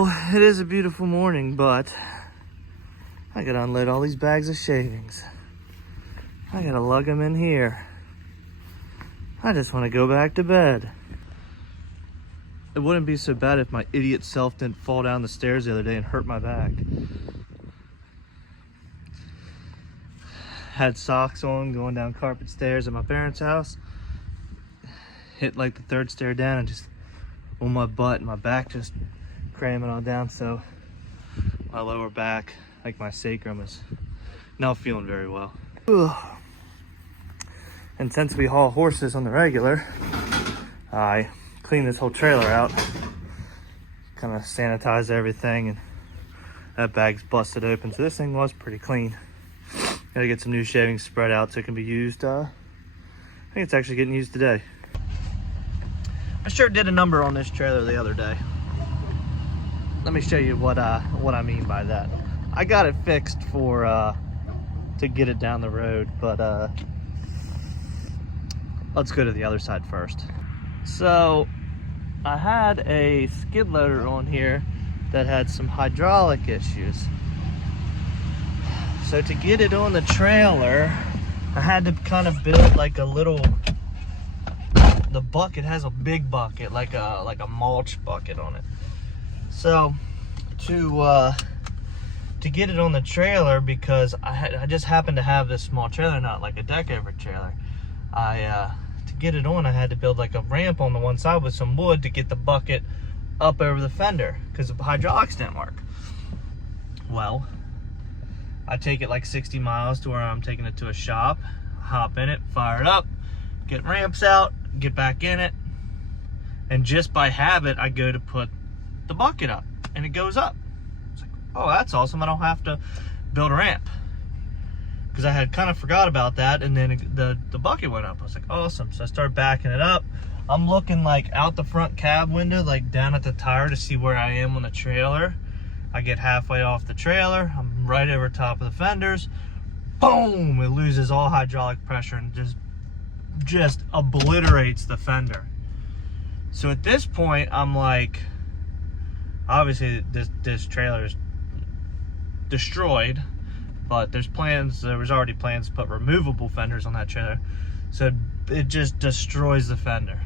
Well, it is a beautiful morning, but I gotta unload all these bags of shavings. I gotta lug them in here. I just want to go back to bed. It wouldn't be so bad if my idiot self didn't fall down the stairs the other day and hurt my back. Had socks on going down carpet stairs at my parents' house. Hit like the third stair down and just on my butt and my back just cramming on down. So my lower back, like my sacrum, is not feeling very well. Ugh. And since we haul horses on the regular, I cleaned this whole trailer out, kind of sanitized everything, and that bag's busted open. So this thing was pretty clean. Gotta get some new shavings spread out so it can be used. I think it's actually getting used today. I sure did a number on this trailer the other day. Let me show you what I mean by that. I got it fixed for to get it down the road, but let's go to the other side first. So I had a skid loader on here that had some hydraulic issues. So to get it on the trailer, I had to kind of build like a little, the bucket has a big bucket, like a mulch bucket on it. So to get it on the trailer, because I just happened to have this small trailer, not like a deck over trailer, to get it on, I had to build like a ramp on the one side with some wood to get the bucket up over the fender because the hydraulics didn't work. Well, I take it like 60 miles to where I'm taking it to a shop, hop in it, fire it up, get ramps out, get back in it, and just by habit, I go to put the bucket up and it goes up. It's like, oh, that's awesome. I don't have to build a ramp. Because I had kind of forgot about that, and then the bucket went up. I was like, awesome. So I started backing it up. I'm looking like out the front cab window, like down at the tire to see where I am on the trailer. I get halfway off the trailer. I'm right over top of the fenders. Boom! It loses all hydraulic pressure and just obliterates the fender. So at this point, I'm like, obviously this trailer is destroyed. But there was already plans to put removable fenders on that trailer. So it just destroys the fender.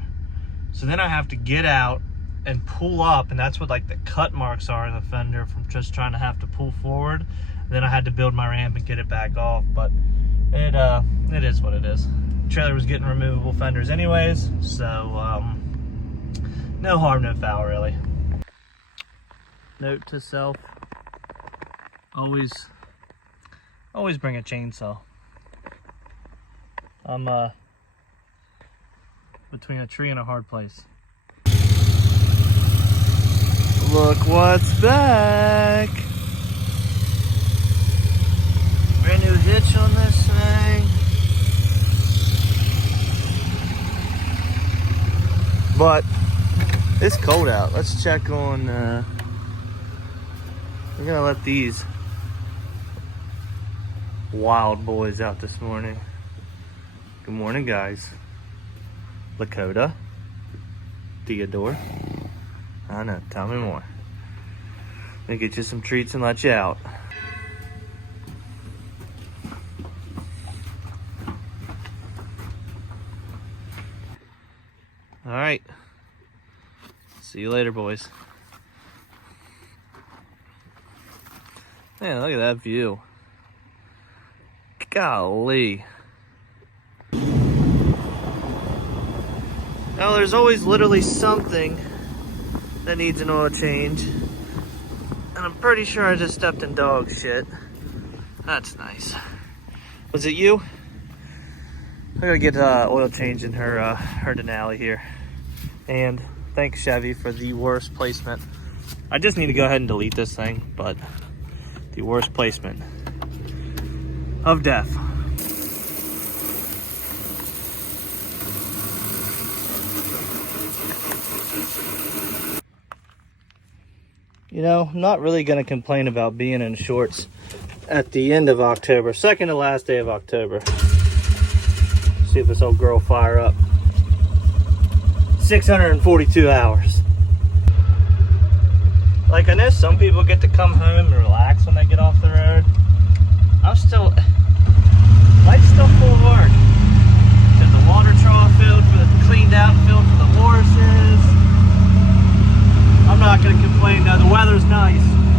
So then I have to get out and pull up, and that's what like the cut marks are in the fender from just trying to have to pull forward. And then I had to build my ramp and get it back off, but it is what it is. The trailer was getting removable fenders anyways, so no harm, no foul really. Note to self, always bring a chainsaw. I'm between a tree and a hard place. Look what's back! Brand new hitch on this thing. But it's cold out. Let's check on, we're gonna let these wild boys out this morning. Good morning, guys. Lakota, Theodore. I know, tell me more. Let me get you some treats and let you out. All right. See you later, boys. Man, look at that view. Golly. Now there's always literally something that needs an oil change. And I'm pretty sure I just stepped in dog shit. That's nice. Was it you? I gotta get oil change in her Denali here. And thanks Chevy for the worst placement. I just need to go ahead and delete this thing, but the worst placement of death. You know, I'm not really going to complain about being in shorts at the end of October, second to last day of October. See if this old girl will fire up. 642 hours. Like, I know some people get to come home and relax when they get off the road. I'm still,